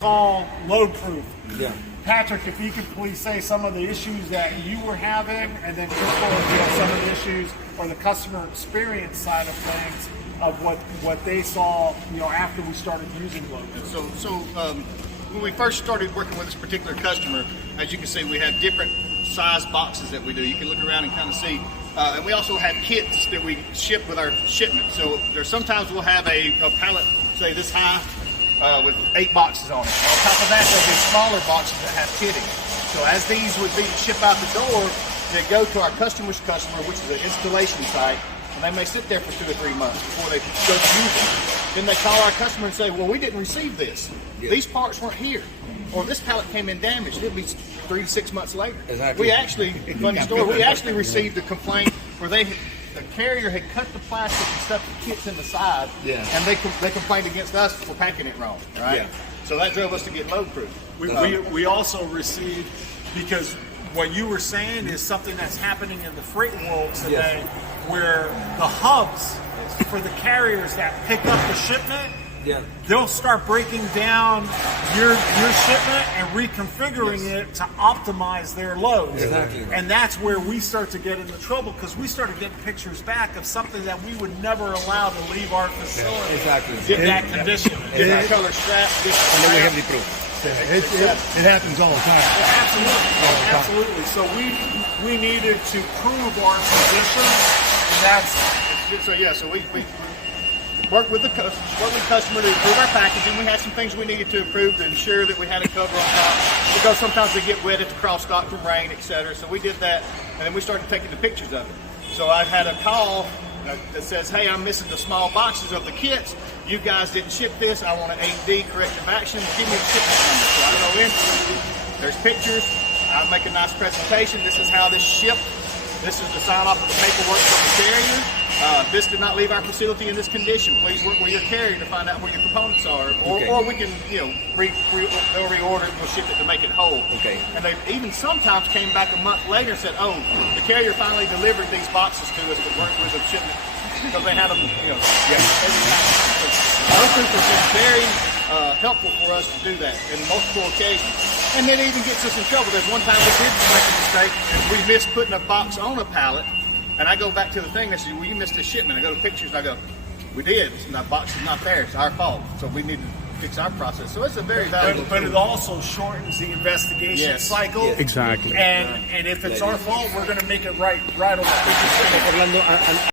call LoadProof. Yeah. Patrick, if you could please say some of the issues that you were having, and then Crystal, some of the issues or the customer experience side of things of what they saw, after we started using LoadProof. So when we first started working with this particular customer, as you can see, we have different size boxes that we do. You can look around and kind of see. And we also have kits that we ship with our shipment. So there's sometimes we'll have a pallet, say this high, with 8 boxes on it. On top of that, there'll be smaller boxes that have kitting. So as these would be shipped out the door, they go to our customer's customer, which is an installation site, and they may sit there for 2 or 3 months before they go to use them. Then they call our customer and say, well, we didn't receive this. Yeah. These parts weren't here. Or this pallet came in damaged. It'll be 3 to 6 months later. Exactly. We actually, funny story, we actually received a complaint where the carrier had cut the plastic and stuck the kits in the side, yeah, and they complained against us for packing it wrong, right? Yeah. So that drove us to get LoadProof. We also received, because what you were saying is something that's happening in the freight world today, where the hubs for the carriers that pick up the shipment, they'll start breaking down your shipment and reconfiguring it to optimize their loads. Exactly. And that's where we start to get into trouble, because we started getting pictures back of something that we would never allow to leave our facility. Exactly. Get that condition. Different color strap. And then we have the proof. It happens all the time. Absolutely. So we needed to prove our position, and that's so we worked with the customer to improve our packaging. We had some things we needed to improve to ensure that we had a cover on top, because sometimes they get wet at the cross dock from rain, etc. So we did that, and then we started taking the pictures of it. So I had a call that says, hey, I'm missing the small boxes of the kits. You guys didn't ship this. I want an 8D corrective action. Give me the shipment number. So I go in, there's pictures. I make a nice presentation. This is how this shipped. This is the sign off of the paperwork from the carrier. This did not leave our facility in this condition. Please work with your carrier to find out where your components are, or we can, they'll reorder it and we'll ship it to make it whole. Okay. And they even sometimes came back a month later and said, oh, the carrier finally delivered these boxes to us that weren't with the shipment, because they had them, every time. LoadProof has been very helpful for us to do that in multiple occasions. And it even gets us in trouble. There's one time we did make a mistake and we missed putting a box on a pallet. And I go back to the thing, they say, well, you missed a shipment. I go to pictures and I go, we did. The box is not there. It's our fault. So we need to fix our process. So it's a very valuable But it also shortens the investigation cycle. Yes. Exactly. And if it's our fault, we're going to make it right away.